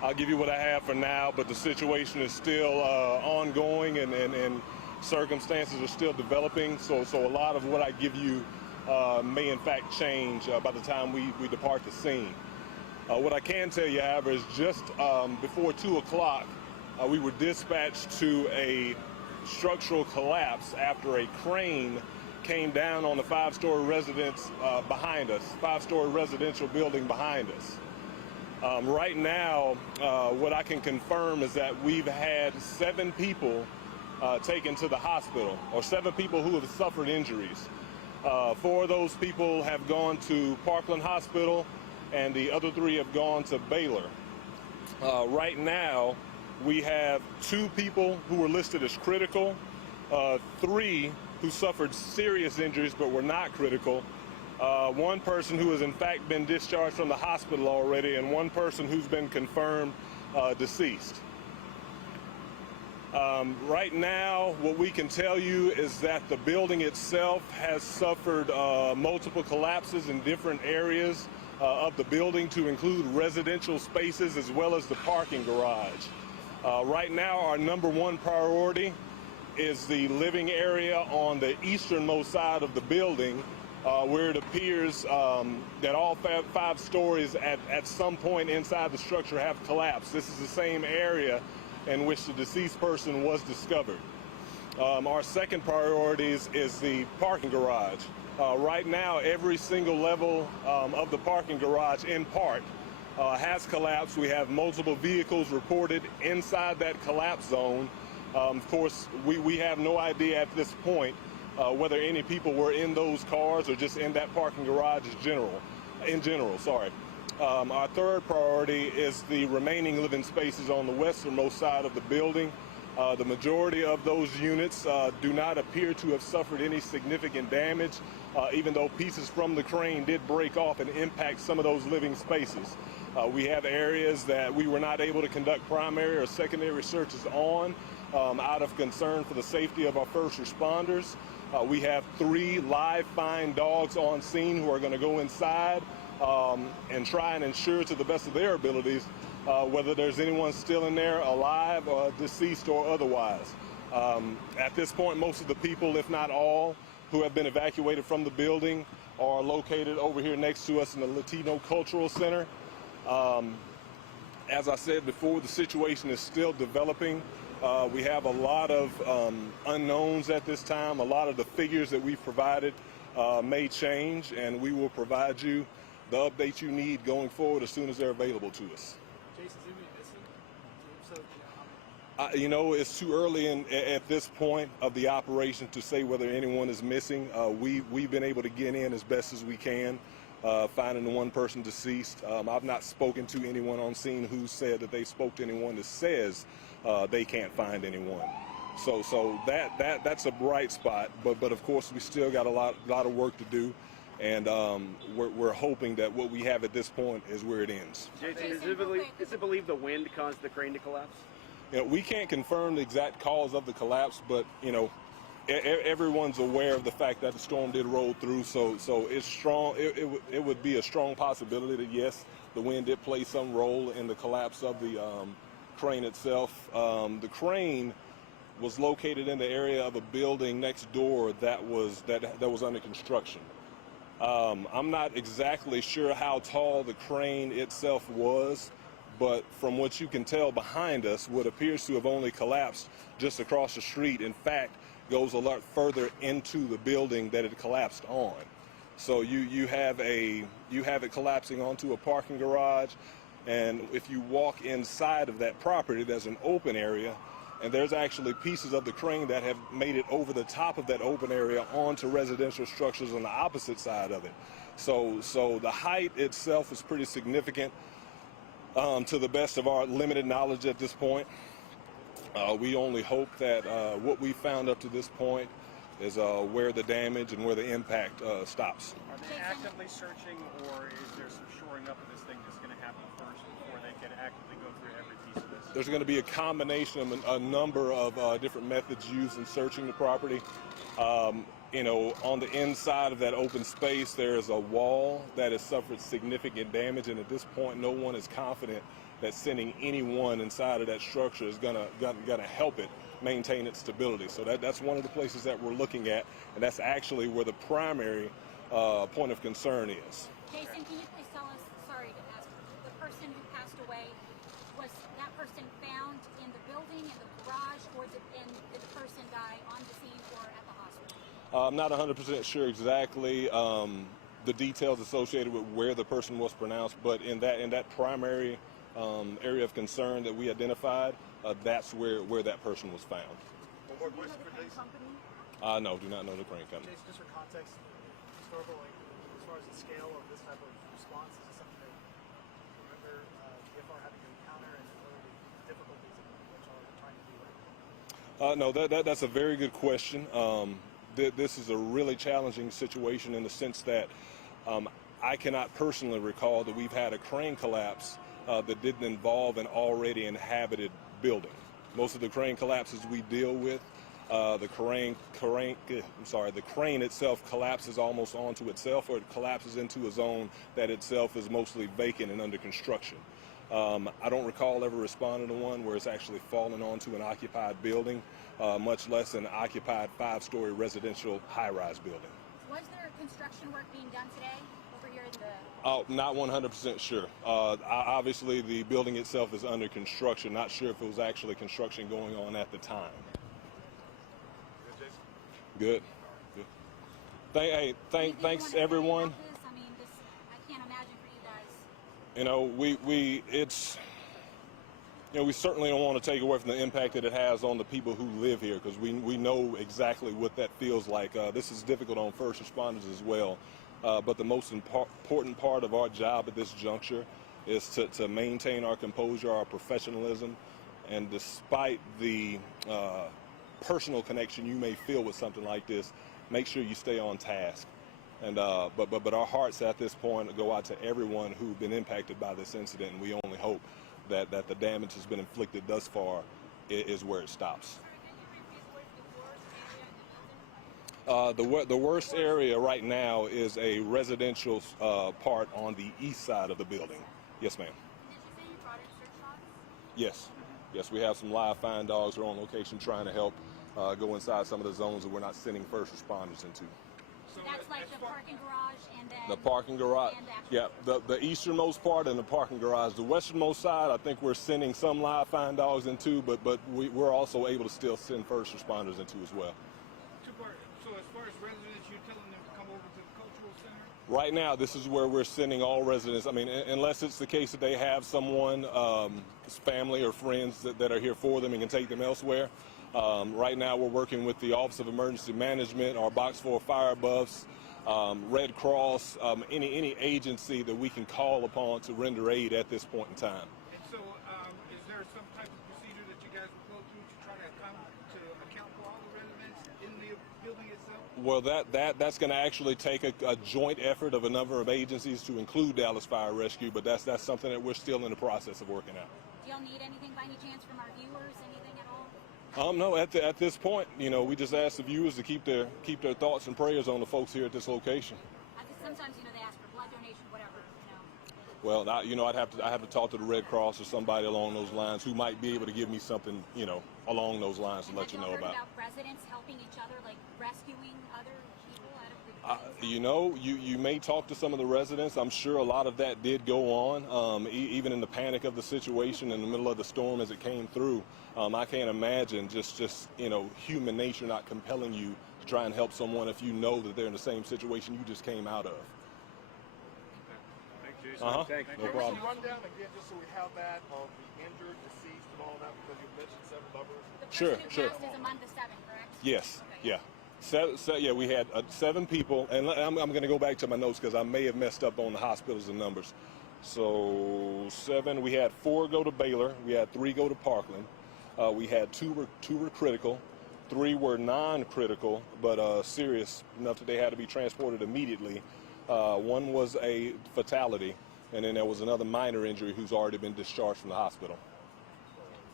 I'll give you what I have for now, but the situation is still ongoing and circumstances are still developing. So a lot of what I give you may in fact change by the time we depart the scene. What I can tell you, however, is just before 2 o'clock, we were dispatched to a structural collapse after a crane came down on the five-story residence behind us, five-story residential building behind us. Right now, what I can confirm is that we've had 7 people taken to the hospital, or 7 people who have suffered injuries. 4 of those people have gone to Parkland Hospital, and the other 3 have gone to Baylor. Right now, we have 2 people who were listed as critical, 3 who suffered serious injuries but were not critical, 1 person who has in fact been discharged from the hospital already, and 1 person who's been confirmed deceased. Right now, what we can tell you is that the building itself has suffered multiple collapses in different areas of the building, to include residential spaces as well as the parking garage. Right now, our number 1 priority is the living area on the easternmost side of the building, where it appears that all 5 stories at some point inside the structure have collapsed. This is the same area in which the deceased person was discovered. Our second priority is the parking garage. Right now, every single level of the parking garage, in part, has collapsed. We have multiple vehicles reported inside that collapse zone. Of course, we have no idea at this point whether any people were in those cars or just in that parking garage in general. Our third priority is the remaining living spaces on the westernmost side of the building. The majority of those units do not appear to have suffered any significant damage, even though pieces from the crane did break off and impact some of those living spaces. We have areas that we were not able to conduct primary or secondary searches on out of concern for the safety of our first responders. We have 3 live fine dogs on scene who are going to go inside and try and ensure to the best of their abilities whether there's anyone still in there alive or deceased or otherwise. At this point, most of the people, if not all, who have been evacuated from the building are located over here next to us in the Latino Cultural Center. As I said before, the situation is still developing. We have a lot of unknowns at this time. A lot of the figures that we've provided may change, and we will provide you the updates you need going forward as soon as they're available to us. Jason, is anybody missing? It's too early at this point of the operation to say whether anyone is missing. We've been able to get in as best as we can, finding the 1 person deceased. I've not spoken to anyone on scene who said that they spoke to anyone that says they can't find anyone. So that's a bright spot. But of course, we still got a lot of work to do. And we're hoping that what we have at this point is where it ends. Jason, is it believed the wind caused the crane to collapse? We can't confirm the exact cause of the collapse, but everyone's aware of the fact that the storm did roll through. So it's strong. It would be a strong possibility that yes, the wind did play some role in the collapse of the crane itself. The crane was located in the area of a building next door that was under construction. I'm not exactly sure how tall the crane itself was, but from what you can tell behind us, what appears to have only collapsed just across the street, in fact, goes a lot further into the building that it collapsed on. So you have it collapsing onto a parking garage, and if you walk inside of that property, there's an open area. And there's actually pieces of the crane that have made it over the top of that open area onto residential structures on the opposite side of it. So the height itself is pretty significant to the best of our limited knowledge at this point. We only hope that what we found up to this point is where the damage and where the impact stops. Are they actively searching, or is there some shoring up of this thing that's going to happen first before they can actively go through every piece of this? There's going to be a combination of a number of different methods used in searching the property. On the inside of that open space, there is a wall that has suffered significant damage, and at this point, no one is confident that sending anyone inside of that structure is gonna help it maintain its stability. So that's one of the places that we're looking at, and that's actually where the primary point of concern is. Jason, can you please tell us, sorry to ask, the person who passed away, was that person found in the building, in the garage, or did the person die on the scene or at the hospital? I'm not 100% sure exactly the details associated with where the person was pronounced, but in that primary area of concern that we identified, that's where that person was found. One more question for Jason. No, do not know the crane company. Jason, just for context, historical, like, as far as the scale of this type of response, is this something that you remember DFR having to encounter, and what are the difficulties in what y'all are trying to do right now? No, that's a very good question. This is a really challenging situation in the sense that I cannot personally recall that we've had a crane collapse that didn't involve an already inhabited building. Most of the crane collapses we deal with, the crane itself collapses almost onto itself, or it collapses into a zone that itself is mostly vacant and under construction. I don't recall ever responding to one where it's actually fallen onto an occupied building, much less an occupied 5-story residential high-rise building. Was there construction work being done today over here in the... Oh, not 100% sure. Obviously, the building itself is under construction. Not sure if it was actually construction going on at the time. Good. Thanks everyone. I mean, I can't imagine for you guys. You know, we certainly don't want to take away from the impact that it has on the people who live here, because we know exactly what that feels like. This is difficult on first responders as well. But the most important part of our job at this juncture is to maintain our composure, our professionalism, and despite the personal connection you may feel with something like this, make sure you stay on task. And but our hearts at this point go out to everyone who's been impacted by this incident, and we only hope that the damage has been inflicted thus far is where it stops. The worst area right now is a residential part on the east side of the building. Yes, ma'am. Did you say you brought in search dogs? Yes. Yes, we have some live fine dogs who are on location trying to help go inside some of the zones that we're not sending first responders into. So that's like the parking garage and then... The parking garage, yeah, the easternmost part and the parking garage. The westernmost side, I think we're sending some live fine dogs into, but we're also able to still send first responders into as well. So as far as residents, you're telling them to come over to the cultural center? Right now, this is where we're sending all residents. I mean, unless it's the case that they have someone, family or friends that are here for them and can take them elsewhere. Right now, we're working with the Office of Emergency Management, our Box 4 fire buffs, Red Cross, any agency that we can call upon to render aid at this point in time. And so is there some type of procedure that you guys will go through to try to account for all the residents in the building itself? Well, that's going to actually take a joint effort of a number of agencies to include Dallas Fire Rescue, but that's something that we're still in the process of working out. Do y'all need anything by any chance from our viewers, anything at all? No, at this point, we just ask the viewers to keep their thoughts and prayers on the folks here at this location. Sometimes, they ask for blood donation, whatever, Well, I'd have to talk to the Red Cross or somebody along those lines who might be able to give me something, along those lines to let you know about. About residents helping each other, like rescuing other people out of the You may talk to some of the residents. I'm sure a lot of that did go on, even in the panic of the situation in the middle of the storm as it came through. I can't imagine just human nature not compelling you to try and help someone if you know that they're in the same situation you just came out of. Thanks, Jason. Thanks. No problem. Can you run down again just so we have that of the injured, deceased, and all that, because you mentioned 7 numbers? Sure. Passed is among the 7, correct? Yes. Okay. Yeah. We had 7 people, and I'm going to go back to my notes because I may have messed up on the hospitals and numbers. So 7. We had 4 go to Baylor. We had 3 go to Parkland. We had 2 were critical. 3 were non-critical, but serious enough that they had to be transported immediately. 1 was a fatality, and then there was another minor injury who's already been discharged from the hospital.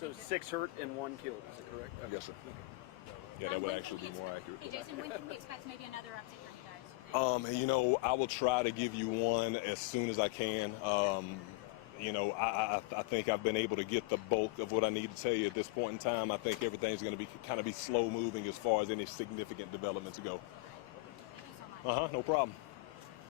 So 6 hurt and 1 killed, is it correct? Yes, sir. Yeah, that would actually be more accurate. Hey, Jason, when can we expect maybe another update from you guys? I will try to give you one as soon as I can. you know, I think I've been able to get the bulk of what I need to tell you at this point in time. I think everything's going to be kind of slow moving as far as any significant developments go. Thank you so much. No problem.